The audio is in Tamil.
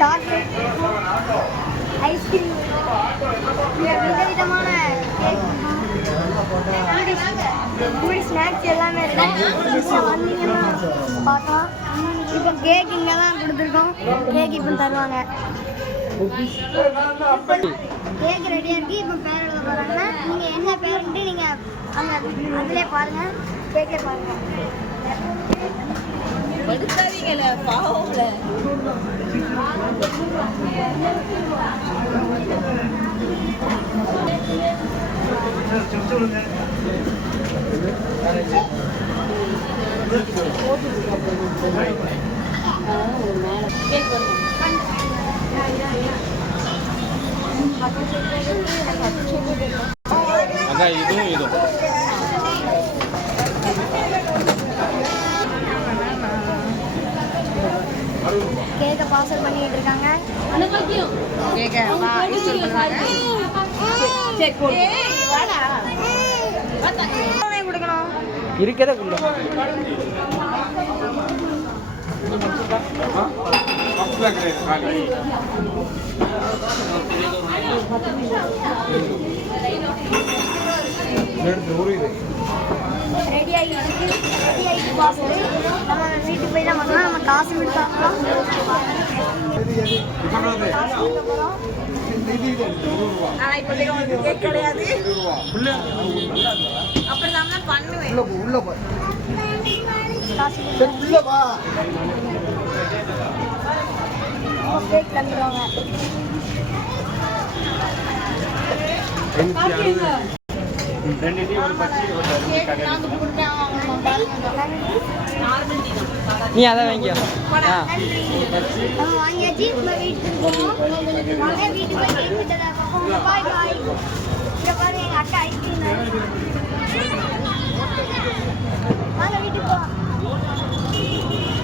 சாக்லேட் ஐஸ்கிரீம் விதவிதமான ஸ்நாக்ஸ் எல்லாமே இருக்கு. வந்தீங்கன்னா பார்க்கலாம். இப்போ கேக் இங்கே தான் கொடுத்துருக்கோம். கேக் இப்போ தருவாங்க. கேக் ரெடியாக இருக்கு. இப்போ பேர் எழுத போகிறாங்க. நீங்கள் என்ன பேருன்ட்டு நீங்கள் அந்த அதிலே பாருங்கள். கேக்கே பாருங்கள். படுத்தாதீங்கள பாவம்ல. அதான் இதுவும் கேக்கை பார்சல் பண்ணிட்டு இருக்காங்க. கொடுக்கணும் இருக்கதே குள்ள ரெடி ஆகிட்டு பார்சல் நம்ம வீட்டுக்கு போய் தான் வாங்கலாம். நம்ம காசு விட்டாக்கலாம். கிடையாது அப்படிதான் பண்ணுவேன். கேக் தந்துடுவாங்க. நீ அதை வாங்கியா? வாங்கியாச்சு. வீட்டுக்கு போவோம். வீட்டுக்கு போய் பாய் பாய். இங்க பாருங்க எங்க அக்கா ஐஸ்கிரீம்